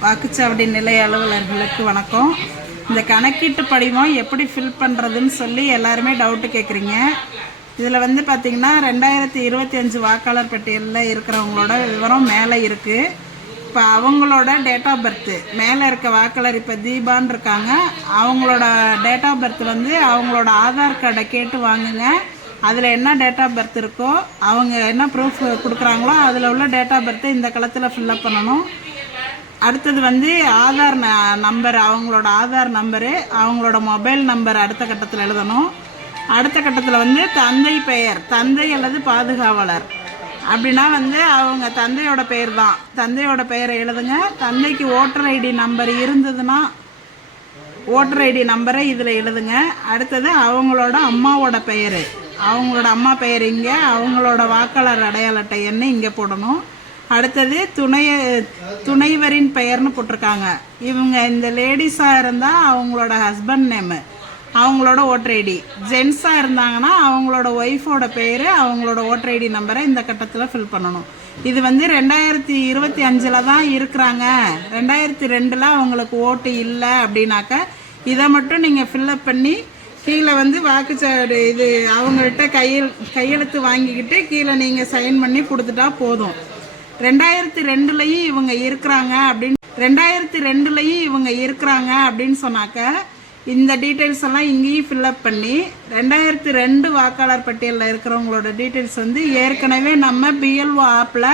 வாக்குச்சாவடி நிலைய அலுவலர்களுக்கு வணக்கம். இந்த கணக்கீட்டு படிவம் எப்படி ஃபில் பண்ணுறதுன்னு சொல்லி எல்லாருமே டவுட்டு கேட்குறீங்க. இதில் வந்து பார்த்திங்கன்னா 2025 வாக்காளர் பட்டியலில் இருக்கிறவங்களோட விவரம் மேலே இருக்குது. இப்போ அவங்களோட டேட் ஆஃப் பர்த்து மேலே இருக்க வாக்காளர் இப்போ தீபான்னு இருக்காங்க. அவங்களோட டேட் ஆஃப் பர்த் வந்து அவங்களோட ஆதார் கார்டை கேட்டு வாங்குங்க. அதில் என்ன டேட் ஆஃப் பர்த் இருக்கோ அவங்க என்ன ப்ரூஃப் கொடுக்குறாங்களோ அதில் உள்ள டேட் ஆஃப் பர்த்தை இந்த களத்தில் ஃபில்லப் பண்ணணும். அடுத்தது வந்து ஆதார் நம்பர், அவங்களோட ஆதார் நம்பரு, அவங்களோட மொபைல் நம்பர் அடுத்த கட்டத்தில் எழுதணும். அடுத்த கட்டத்தில் வந்து தந்தை பெயர், தந்தை அல்லது பாதுகாவலர் அப்படின்னா வந்து அவங்க தந்தையோட பெயர் தான், தந்தையோட பெயரை எழுதுங்க. தந்தைக்கு ஓட்டர் ஐடி நம்பர் இருந்ததுன்னா ஓட்டர் ஐடி நம்பரை இதில் எழுதுங்க. அடுத்தது அவங்களோட அம்மாவோட பெயர், அவங்களோட அம்மா பெயர் இங்கே, அவங்களோட வாக்காளர் அடையாள அட்டை எண்ணை இங்கே போடணும். அடுத்தது துணைவரின் பெயர்னு போட்டிருக்காங்க. இவங்க இந்த லேடிஸாக இருந்தால் அவங்களோட ஹஸ்பண்ட் நேமு, அவங்களோட ஓட்டர் ஐடி. ஜென்ஸாக இருந்தாங்கன்னா அவங்களோட ஒய்ஃபோட பேர், அவங்களோட ஓட்டர் ஐடி நம்பரை இந்த கட்டத்தில் ஃபில் பண்ணணும். இது வந்து 2025 தான் இருக்கிறாங்க, 2002 அவங்களுக்கு ஓட்டு இல்லை அப்படின்னாக்க இதை மட்டும் நீங்கள் ஃபில்லப் பண்ணி கீழே வந்து வாக்குச்சாவடி இது அவங்கள்ட்ட கையெழுத்து வாங்கிக்கிட்டு கீழே நீங்கள் சைன் பண்ணி கொடுத்துட்டா போதும். 2002 இவங்க இருக்கிறாங்க அப்படின்னு சொன்னாக்க இந்த டீட்டெயில்ஸ் எல்லாம் இங்கேயும் ஃபில்லப் பண்ணி 2002 வாக்காளர் பட்டியலில் இருக்கிறவங்களோட டீட்டெயில்ஸ் வந்து ஏற்கனவே நம்ம பிஎல்ஓ ஆப்பில்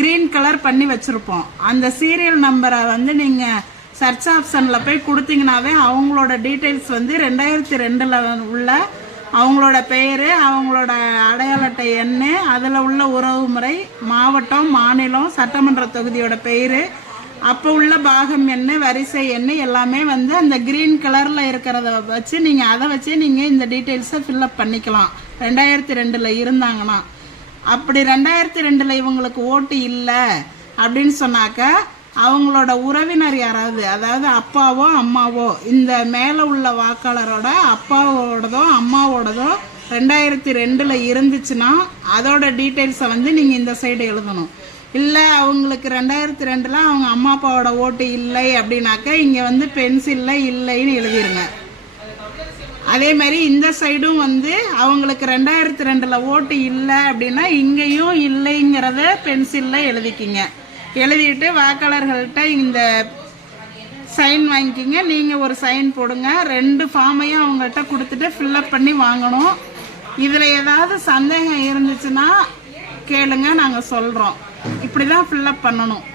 க்ரீன் கலர் பண்ணி வச்சுருப்போம். அந்த சீரியல் நம்பரை வந்து நீங்கள் சர்ச் ஆப்ஷனில் போய் கொடுத்தீங்கன்னாவே அவங்களோட டீட்டெயில்ஸ் வந்து 2002 உள்ள அவங்களோட பெயர், அவங்களோட அடையாள அட்டை எண், அதில் உள்ள உறவு முறை, மாவட்டம், மாநிலம், சட்டமன்ற தொகுதியோட பெயர், அப்போ உள்ள பாகம் எண், வரிசை எண் எல்லாமே வந்து அந்த க்ரீன் கலரில் இருக்கிறத வச்சு நீங்கள் அதை வச்சு நீங்கள் இந்த டீட்டெயில்ஸை ஃபில்லப் பண்ணிக்கலாம். 2002 இருந்தாங்கன்னா. அப்படி 2002 இவங்களுக்கு ஓட்டு இல்லை அப்படின்னு சொன்னாக்க அவங்களோட உறவினர் யாராவது, அதாவது அப்பாவோ அம்மாவோ, இந்த மேலே உள்ள வாக்காளரோட அப்பாவோடதோ அம்மாவோடதோ 2002 இருந்துச்சுன்னா அதோட டீட்டெயில்ஸை வந்து நீங்கள் இந்த சைடு எழுதணும். இல்லை அவங்களுக்கு 2002 அவங்க அம்மா அப்பாவோட ஓட்டு இல்லை அப்படின்னாக்க இங்கே வந்து பென்சிலில் இல்லைன்னு எழுதிருங்க. அதே மாதிரி இந்த சைடும் வந்து அவங்களுக்கு 2002 ஓட்டு இல்லை அப்படின்னா இங்கேயும் இல்லைங்கிறத பென்சிலில் எழுதிக்கிங்க. எழுதிட்டு வாக்காளர்கள்ட்ட இந்த சைன் வாங்கிக்கிங்க. நீங்கள் ஒரு சைன் போடுங்க. 2 ஃபார்மையும் அவங்கள்ட்ட கொடுத்துட்டு ஃபில்லப் பண்ணி வாங்கணும். இதில் ஏதாவது சந்தேகம் இருந்துச்சுன்னா கேளுங்க, நாங்கள் சொல்கிறோம். இப்படி தான் ஃபில்லப் பண்ணணும்.